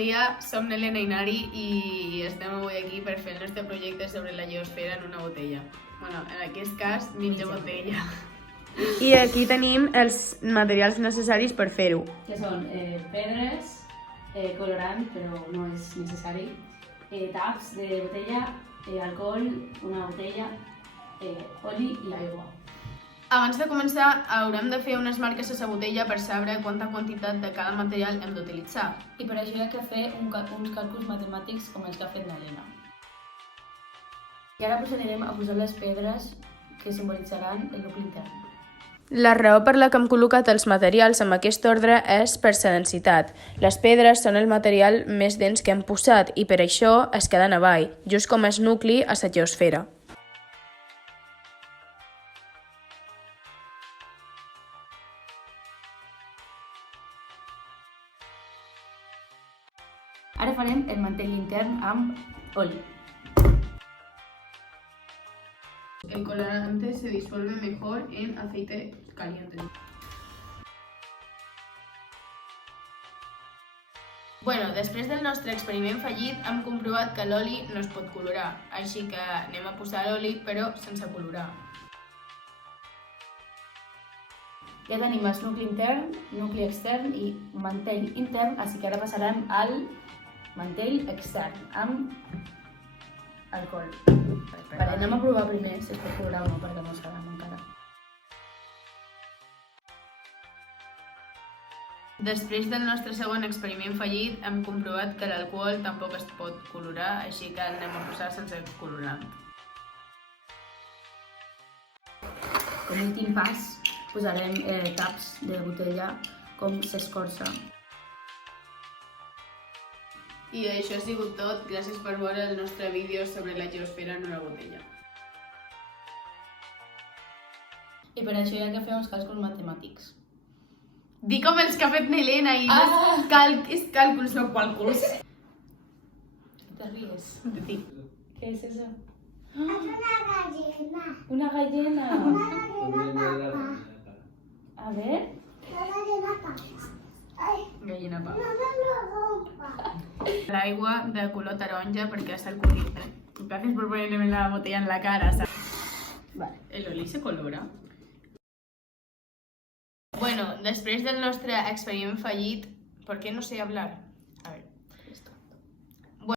dia, som l'Helena i Nari i estem avui aquí per fer el nostre projecte sobre la geosfera en una botella. Bueno, en aquest cas, mitja botella. I aquí tenim els materials necessaris per fer-ho. Que són pedres, colorant, però no és necessari, taps de botella, alcohol, una botella, oli i aigua. Abans de començar, haurem de fer unes marques a la botella per saber quanta quantitat de cada material hem d'utilitzar. I per això hi ha que fer uns càlculs matemàtics com els que ha fet l'Helena. I ara procedirem a posar les pedres que simbolitzaran el nucli intern. La raó per la que hem col·locat els materials en aquest ordre és per la densitat. Les pedres són el material més dens que hem posat i per això es queden avall, just com el nucli a la geosfera. Ara farem el mantell intern amb oli. El colorante se disuelve mejor en aceite caliente. Bueno, després del nostre experiment fallit hem comprovat que l'oli no es pot colorar, així que anem a posar l'oli però sense colorar. Ja tenim el nucli intern, nucli extern i mantell intern, així que ara passarem al mantell extern amb alcohol. Vale, anem a provar primer si es pot colorar o no, perquè no ho sabem encara. Després del nostre segon experiment fallit, hem comprovat que l'alcohol tampoc es pot colorar, així que anem a posar sense colorant. Com a últim pas, posarem taps de botella com s'escorça. I això ha sigut tot. Gràcies per veure el nostre vídeo sobre la geosfera en una botella. I per això hi ha que fer uns càlculs matemàtics. Di com els que ha fet l'Helena i és càlculs, no càlculs. Te ries. De ti. ¿Qué es eso? Es una gallina. Una gallina. Una gallina papa. A ver. Una gallina papa. Ay, Gallina pa. no me lo rompa. L'aigua de color taronja perquè s'ha colorit. Gràcies per ponerme la botella en la cara. Vale. El oli se colora. Bueno, després del nostre experiment fallit, ¿por qué no sé hablar?